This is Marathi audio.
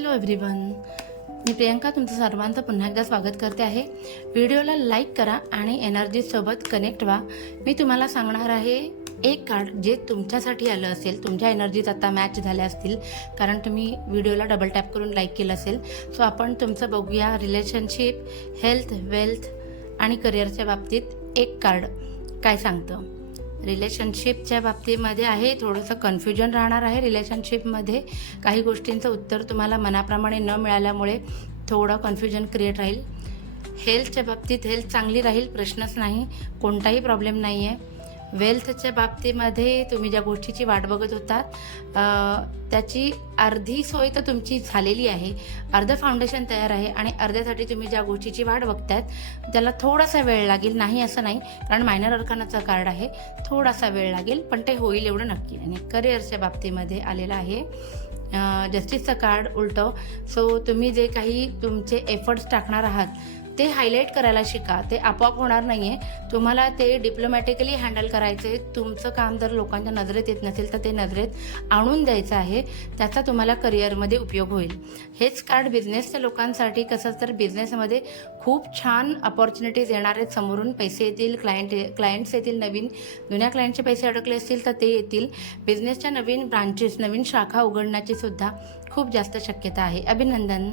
हॅलो एव्हरीवन, मी प्रियंका तुमचं सर्वांचं पुन्हा एकदा स्वागत करते आहे. व्हिडिओला लाईक करा आणि एनर्जीसोबत कनेक्ट व्हा. मी तुम्हाला सांगणार आहे एक कार्ड जे तुमच्यासाठी आलं असेल, तुमच्या एनर्जीज आता मॅच झाल्या असतील कारण तुम्ही व्हिडिओला डबल टॅप करून लाईक केलं असेल. सो आपण तुमचं बघूया. रिलेशनशिप, हेल्थ, वेल्थ आणि करिअरच्या बाबतीत एक कार्ड काय सांगतं. रिलेशनशिपच्या बाबतीमध्ये आहे थोडंसं कन्फ्युजन राहणार आहे. रिलेशनशिपमध्ये काही गोष्टींचं उत्तर तुम्हाला मनाप्रमाणे न मिळाल्यामुळे थोडं कन्फ्युजन क्रिएट राहील. हेल्थच्या बाबतीत हेल्थ चांगली राहील, प्रश्नच नाही, कोणताही प्रॉब्लेम नाही आहे. वेल्थच्या बाबतीमध्ये तुम्ही ज्या गोष्टीची वाट बघत होतात त्याची अर्धी सोय तर तुमची झालेली आहे, अर्धं फाउंडेशन तयार आहे आणि अर्ध्यासाठी तुम्ही ज्या गोष्टीची वाट बघतायत त्याला थोडासा वेळ लागेल. नाही असं नाही, कारण मायनर अर्कानाचं कार्ड आहे, थोडासा वेळ लागेल पण ते होईल एवढं नक्की. आणि करिअरच्या बाबतीमध्ये आलेलं आहे जस्टिसचं कार्ड उलटं. सो तुम्ही जे काही तुमचे एफर्ट्स टाकणार आहात ते हायलाईट करायला शिका. ते आपोआप होणार नाही आहे, तुम्हाला ते डिप्लोमॅटिकली हँडल करायचं आहे. तुमचं काम जर लोकांच्या नजरेत येत नसेल तर ते नजरेत आणून द्यायचं आहे, त्याचा तुम्हाला करिअरमध्ये उपयोग होईल. हेच कार्ड बिझनेसच्या लोकांसाठी. कसं तर बिझनेसमध्ये खूप छान अपॉर्च्युनिटीज येणार आहेत, समोरून पैसे येतील, क्लायंट्स येतील, नवीन जुन्या क्लायंटचे पैसे अडकले असतील तर ते येतील. बिझनेसच्या नवीन ब्रांचेस, नवीन शाखा उघडण्याची सुद्धा खूप जास्त शक्यता आहे. अभिनंदन.